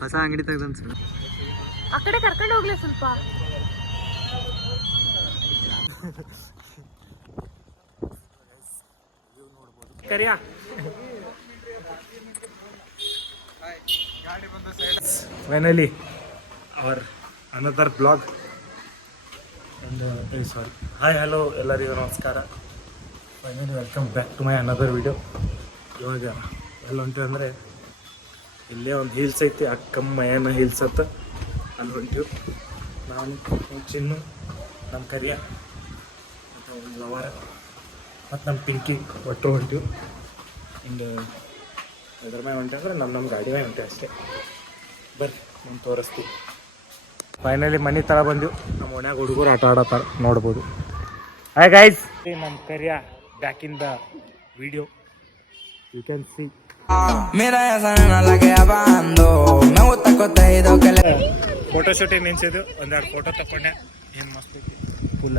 ಹೊಸ ಅಂಗಡಿ ತೆಗ್ದಂತ ಸರ್. ಆ ಕಡೆ ಕರ್ಕೊಂಡು ಹೋಗ್ಲಿ ಸ್ವಲ್ಪ. Kariya finally our another blog and sorry hi hello ಎಲ್ಲರಿಗೂ ನಮಸ್ಕಾರ. Finally welcome back to my another video. ಇವಾಗ ಎಲ್ಲಿ ಹೊಂಟಿವಿ ಅಂದರೆ ಇಲ್ಲೇ ಒಂದು ಹಿಲ್ಸ್ ಐತಿ, ಅಕ್ಕಮ್ಮಯ್ಯನ ಹಿಲ್ಸ್ ಅಂತ ಅಲ್ಲಿ ಹೊಂಟಿವಿ. ನಾನು ಚಿನ್ನು, ನಮ್ಮ ಕರಿಯ ಮತ್ತು ಒಂದು ಲವರ ಮತ್ತು ನಮ್ಮ ಪಿಂಕಿ ಒಟ್ಟರು ಹೊಂಟಿವಿ. ಇಂದು ಅದ್ರ ಮೇಲೆ ಹೊಂಟೆ ಅಂದರೆ ನಮ್ಮ ಗಾಡಿ ಮೇಲೆ ಹೊಂಟೆ ಅಷ್ಟೇ. ಬರ್ರಿ ನಾನು ತೋರಿಸ್ತೀವಿ. ಫೈನಲಿ ಮನೆ ತಳ ಬಂದೆವು. ನಮ್ಮ ಓಣ್ಯಾಗ ಹುಡುಗರು ಆಟ ಆಡತ್ತಾರ ನೋಡ್ಬೋದು. ಹಾಯ್ ಗೈಸ್, ನಮ್ಮ Kariya back in the video you can see. Photo shooting ನಿಲ್ಸಿದ್ದು, ಒಂದೆರಡು ಫೋಟೋ ತಗೊಂಡೆ. ಏನು ಮಸ್ತ್ ಐತಿ ಫುಲ್.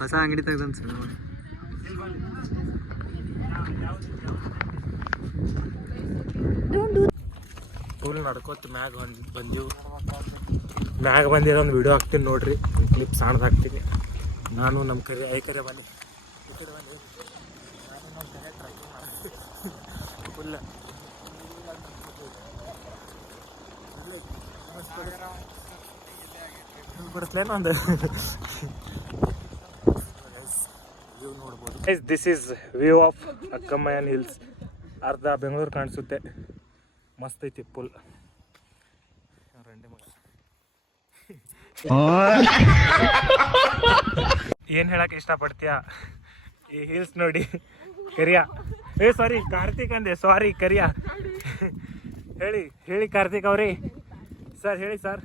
ಹೊಸ ಅಂಗಡಿ ತೆಗ್ದಂತ ಸರ್. ಫುಲ್ ನಡ್ಕೋತ ಮ್ಯಾಗ ಬಂದೀವಿ. ಮ್ಯಾಗ ಬಂದಿರೋ ಒಂದು ವಿಡಿಯೋ ಹಾಕ್ತೀನಿ ನೋಡ್ರಿ, ಒಂದು ಕ್ಲಿಪ್ ಸಣ್ಣದು ಹಾಕ್ತೀನಿ. ನಾನು ನಮ್ಮ ಕರೆ ಕರೆ ಬನ್ನಿ ಈ ಕಡೆ ಬನ್ನಿ. ನಾನು ನಮ್ಮ ಕರೆ ಟ್ರ್ಯಾಕಿಂಗ್ ಮಾಡಿ ಫುಲ್ ಬರ್ತಲೇನೋ ಒಂದು ವ್ಯೂ ನೋಡ್ಬೋದು. ದಿಸ್ ಈಸ್ ವ್ಯೂ ಆಫ್ ಅಕ್ಕಮ್ಮಯ್ಯನ ಹಿಲ್ಸ್. ಅರ್ಧ ಬೆಂಗಳೂರು ಕಾಣಿಸುತ್ತೆ. ಮಸ್ತ್ ಐತಿ ಫುಲ್. ಏನು ಹೇಳಕ್ಕೆ ಇಷ್ಟಪಡ್ತೀಯ ಈ ಹಿಲ್ಸ್ ನೋಡಿ ಕರಿಯಾ? ಸಾರಿ ಕಾರ್ತಿಕ್ ಅಂದೆ, ಸಾರಿ ಕರಿಯಾ. ಹೇಳಿ ಕಾರ್ತಿಕ್ ಅವ್ರಿ. ಸರ್ ಹೇಳಿ ಸರ್,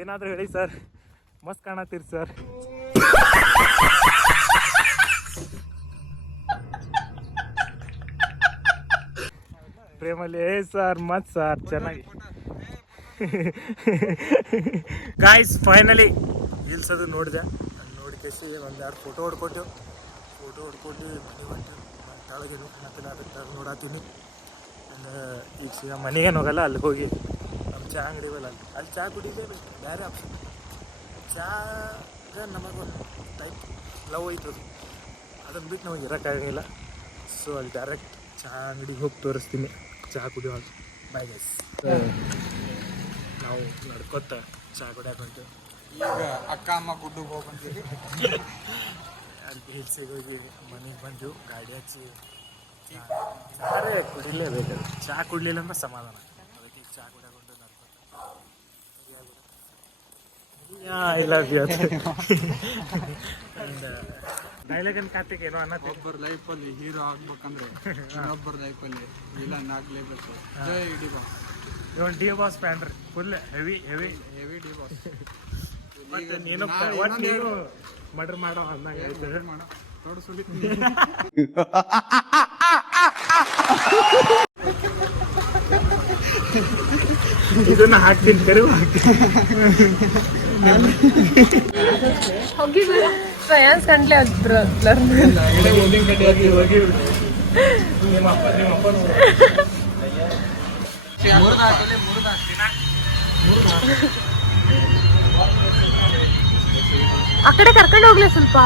ಏನಾದರೂ ಹೇಳಿ ಸರ್. ಮಸ್ತ್ ಕಾಣತ್ತೀರಿ ಸರ್. ಪ್ರೇಮಲ್ಲಿ ಸರ್ ಮತ್ ಸರ್ ಚೆನ್ನಾಗಿ. ಗಾಯ್ಸ್ ಫೈನಲಿ ಹಿಲ್ಸ್ ಅದು ನೋಡಿದೆ. ನೋಡಿ ಕೇಸಿ ಒಂದೆರಡು ಫೋಟೋ ಹೊಡ್ಕೊಂಡು ಮನೆಗೆ ಹೊಂಟೀವಿ. ತಳಗೇನು ಮತ್ತೆ ನೋಡತ್ತೀನಿ. ಈಗ ಸೀದಾ ಮನೆಗೇನು ಹೋಗಲ್ಲ, ಅಲ್ಲಿ ಹೋಗಿ ನಮ್ಮ ಚಹಾ ಅಂಗಡಿ ಬಲ್ಲ ಅಲ್ಲಿ ಚಹಾ ಕುಡಿದೇ ಬೇರೆ ಆಪ್ಷನ್. ಚಹಾಗ ನಮಗೊಂದು ಟೈಪ್ ಲವ್ ಐತದು, ಅದನ್ನು ಬಿಟ್ಟು ನಮಗೆ ಇರೋಕ್ಕಾಗಂಗಿಲ್ಲ. ಸೊ ಅಲ್ಲಿ ಡೈರೆಕ್ಟ್ ಚಹಾ ಅಂಗಡಿಗೆ ಹೋಗಿ ತೋರಿಸ್ತೀನಿ ಚಹಾ ಕುಡಿಯೋದು. Bye guys. ನಾವು ನಡ್ಕೊತ ಚಹಾ ಕುಡಿಯೋಕೆ ಹೊಂಟೀವಿ. ಈಗ ಅಕ್ಕ ಅಮ್ಮ ಗುಡ್ಡಿಗೆ ಹೋಗಿ ಬಂದಿರಿ. ಅಲ್ಲಿ ಹಿಲ್ಸಿಗೆ ಹೋಗಿ ಮನೆಗೆ ಬಂದೆವು. ಗಾಡಿ ಹಚ್ಚಿ ಚಾರೇ ಕುಡಿಲೇಬೇಕು. ಚಹಾ ಕುಡ್ಲಿಲ್ಲ ಅಂದ್ರೆ ಸಮಾಧಾನ. ಅದಕ್ಕೆ ಈಗ ಚಹಾ ಕುಡಿಯೋಕೆ ಹೊಂಟು ನಡ್ಕೊತ. I love you. ಡೈಲಾಗನ್ ಕಾರ್ತಿಕ್ ಏನೋ ಅನ್ನತ್ತೆ. ಒಬ್ಬರ ಲೈಫಲ್ಲಿ ಹೀರೋ ಆಗ್ಬೇಕಂದ್ರೆ ಇನ್ನೊಬ್ಬರ ಲೈಫಲ್ಲಿ ವಿಲನ್ ಆಗ್ಲೇಬೇಕು. ಜೈ ಡಿ ಬಾಸ್. ಇವನ್ ಡಿ ಬಾಸ್ ಫ್ಯಾನ್ ರೀ, ಫುಲ್ ಹೆವಿ ಡಿ ಬಾಸ್. ಮತ್ತೆ ನೀನು ಮರ್ಡರ್ ಮಾಡೋ ಅಂದಂಗೆ ಆಯ್ತು. ನೋಡು ಸುಲಿತೀನಿ. ಇದನ್ನ ಹಾಕ್ತೀನಿ, ಕರಿವು ಹಾಕ್ತೀನಿ. ಹೋಗಿ ಪ್ರಯಾಸ್ ಕಂಡ್ಲೆ ಆ ಕಡೆ ಕರ್ಕೊಂಡು ಹೋಗ್ಲಿ ಸ್ವಲ್ಪ.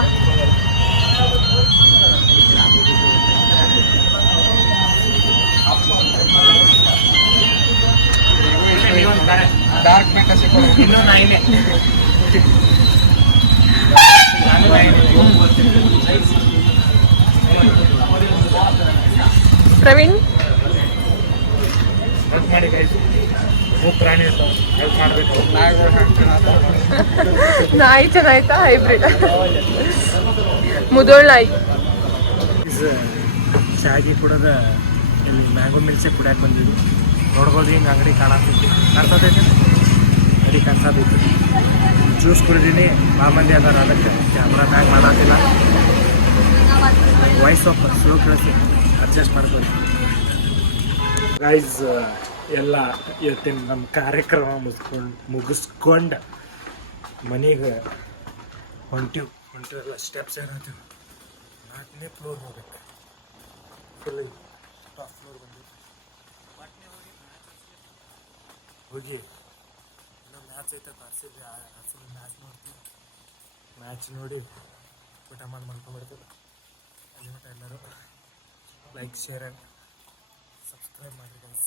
ಡಾರ್ಕ್ ಮೆಂಟಸಿ ಇನ್ನೂ ನಾಯಿನೇ. ಪ್ರವೀಣ್ ಹೆಲ್ಪ್ ಮಾಡಿ ಗೈಸ್. ಪ್ರಾಣಿ ಇರ್ತಾವೆ, ಹೆಲ್ಪ್ ಮಾಡಬೇಕು. ನಾಯಿಗಳು ನಾಯಿ ಚೆನ್ನಾಯ್ತಾ? ಹೈಬ್ರಿಡ್ ಮುದೋಳ್ ನಾಯಿ. ಚಾಗಿ ಕುಡೋದ ಇಲ್ಲಿ ಮ್ಯಾಂಗೋ ಮಿಲ್ಸೆ ಕುಡಿಯಕ್ಕೆ ಬಂದಿದ್ವಿ. ನೋಡ್ಬೋದು ಹಿಂಗೆ ಅಂಗಡಿ ಕಾಣತೈತಿ, ಕಾಣ್ಸತೈತಿ ಅಂಗಡಿ ಕಾಣ್ಸತೈತಿ. ಜ್ಯೂಸ್ ಕುಡಿದೀನಿ. ಭಾಳ ಮಂದಿ ಅದಾರ, ಅದಕ್ಕೆ ಕ್ಯಾಮ್ರಾ ಮ್ಯಾಗ್ ಮಾಡತ್ತಿಲ್ಲ. ವಾಯ್ಸ್ ಆಫ್ ಸ್ಲೋ ಕಳಿಸಿ ಅಡ್ಜಸ್ಟ್ ಮಾಡ್ಕೊಳ್ಳಿ ಗೈಸ್. ಎಲ್ಲ ಇವತ್ತಿನ ನಮ್ಮ ಕಾರ್ಯಕ್ರಮ ಮುಗಿಸ್ಕೊಂಡು ಮನೆಗೆ ಹೊಂಟಿವಲ್ಲ ಸ್ಟೆಪ್ಸ್ ಏನಾಗ್ತೀವಿ 4ನೇ ಫ್ಲೋರ್ ಹೋಗ್ಬೇಕು ಫುಲ್ ಟಾಪ್ ಫ್ಲೋರ್ ಬಂದು ಹೋಗಿ ಇನ್ನೂ ಮ್ಯಾಚ್ ಐತೆ ಆರ್ ಸಿ ಬಿ ಮ್ಯಾಚ್ ನೋಡ್ತೀವಿ ಮ್ಯಾಚ್ ನೋಡಿ ಊಟ ಮಾಡಿ ಮಾಡ್ಕೊಂಡ್ಬಿಡ್ತೀವಿ ಅಲ್ಲಿ ಮಟ್ಟ ಎಲ್ಲರೂ ಲೈಕ್ ಶೇರ್ ಆ್ಯಂಡ್ ಸಬ್ಸ್ಕ್ರೈಬ್ ಮಾಡಿ ಗೈಸ್.